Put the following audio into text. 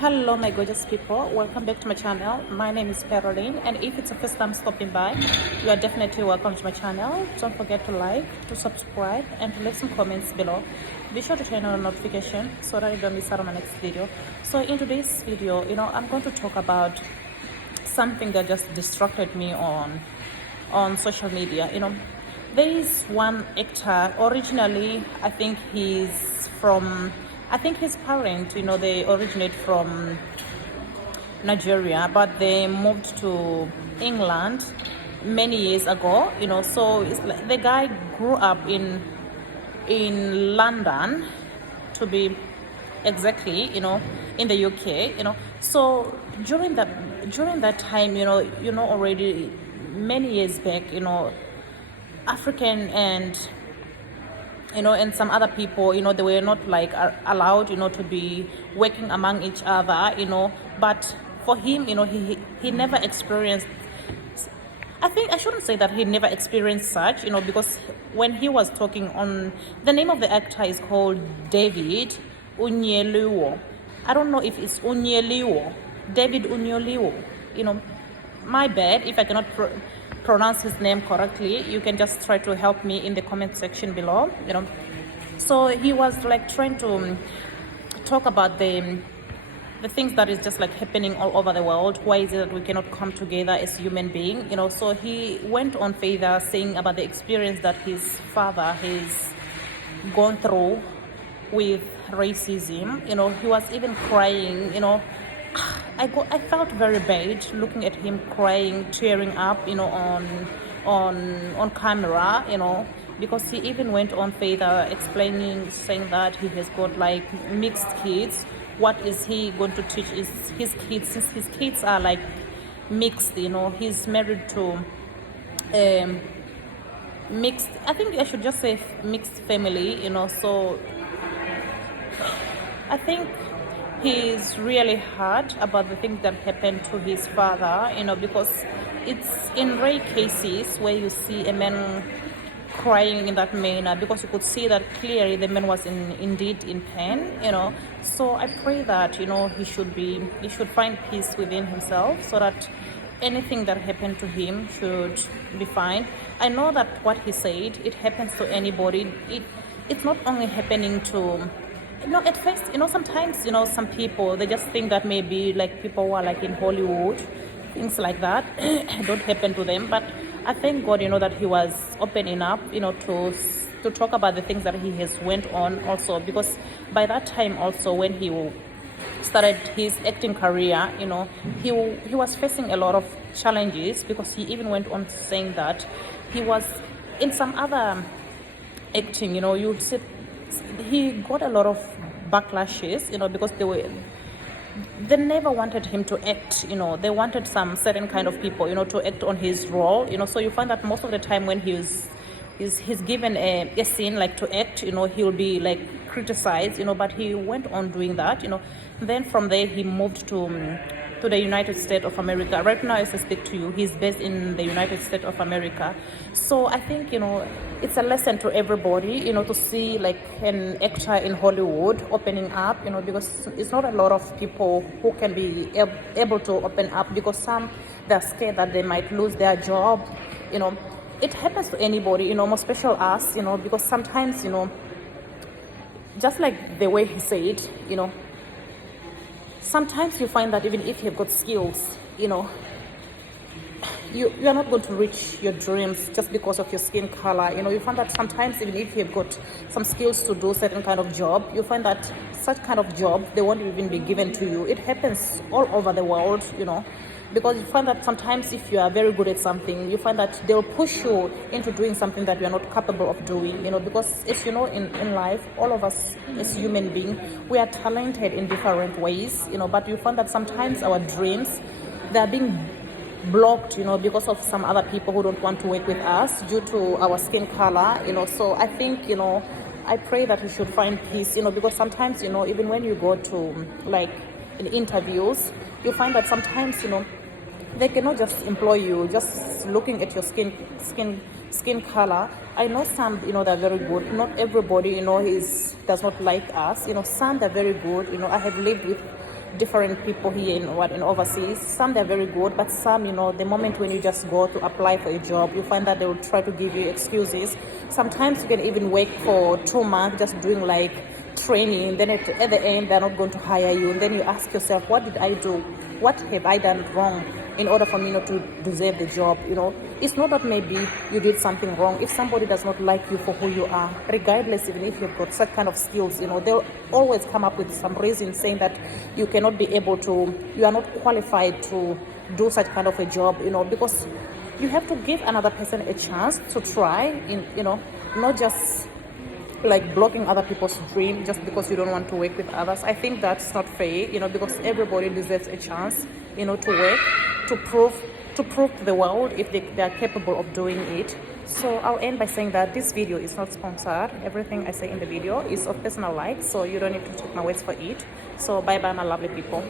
Hello my gorgeous people, welcome back to my channel. My name is Caroline, and if it's the first time stopping by, you are definitely welcome to my channel. Don't forget to like, to subscribe, and to leave some comments below. Be sure to turn on notification so that you don't miss out on my next video. So in today's video, I'm going to talk about something that just distracted me on social media. There is one actor. Originally, I think his parents, they originate from Nigeria, but they moved to England many years ago. So it's like the guy grew up in London, to be exactly, in the UK. So during that time, already many years back, African and some other people, they were not like allowed, to be working among each other, but for him, he never experienced, I think I shouldn't say that he never experienced such, because when he was talking on, the name of the actor is called David Oyelowo. I don't know if it's Oyelowo, David Oyelowo. My bad if I cannot pronounce his name correctly. You can just try to help me in the comment section below. So he was like trying to talk about the things that is just like happening all over the world. Why is it that we cannot come together as human beings? So he went on further saying about the experience that his father has gone through with racism. He was even crying. I felt very bad looking at him crying, tearing up, on camera, because he even went on further explaining, saying that he has got like mixed kids. What is he going to teach his kids, since his kids are like mixed? He's married to mixed, I think I should just say mixed family. So I think he's really hurt about the things that happened to his father, because it's in rare cases where you see a man crying in that manner, because you could see that clearly the man was indeed in pain. So I pray that he should find peace within himself, so that anything that happened to him should be fine. I know that what he said, it happens to anybody. It's not only happening to, at first, sometimes, some people, they just think that maybe like people who are like in Hollywood, things like that don't happen to them. But I thank God, that he was open enough, to talk about the things that he has went on also, because by that time also, when he started his acting career, he was facing a lot of challenges, because he even went on saying that he was in some other acting, you see, he got a lot of backlashes, because they never wanted him to act. They wanted some certain kind of people, to act on his role. So you find that most of the time when he's given a scene like to act, he'll be like criticized, but he went on doing that. Then from there he moved to the United States of America. Right now, as I speak to you, he's based in the United States of America. So I think, it's a lesson to everybody, to see like an actor in Hollywood opening up, because it's not a lot of people who can be able to open up, because some, they're scared that they might lose their job. It happens to anybody, more special us, because sometimes, just like the way he said, sometimes you find that even if you've got skills, you are not going to reach your dreams just because of your skin color. You find that sometimes even if you've got some skills to do certain kind of job, you find that such kind of job, they won't even be given to you. It happens all over the world, because you find that sometimes if you are very good at something, you find that they'll push you into doing something that you are not capable of doing, because as you know, in life, all of us as human beings, we are talented in different ways, but you find that sometimes our dreams, they are being blocked, because of some other people who don't want to work with us due to our skin color, So I think, I pray that we should find peace, because sometimes, even when you go to like in interviews, you find that sometimes, they cannot just employ you just looking at your skin color. I know some, they're very good. Not everybody, does not like us. Some they're very good. I have lived with different people here in overseas. Some they're very good, but some, the moment when you just go to apply for a job, you find that they will try to give you excuses. Sometimes you can even work for 2 months just doing like training, then at the end they're not going to hire you, and then you ask yourself, what did I do? What have I done wrong in order for me not to deserve the job? It's not that maybe you did something wrong. If somebody does not like you for who you are, regardless, even if you've got such kind of skills, they'll always come up with some reason saying that you cannot be able to, you are not qualified to do such kind of a job, because you have to give another person a chance to try, not just like blocking other people's dream just because you don't want to work with others. I think that's not fair, because everybody deserves a chance, to work, to prove to the world if they are capable of doing it. So I'll end by saying that this video is not sponsored. Everything I say in the video is of personal life, so you don't need to take my words for it. So bye bye, my lovely people.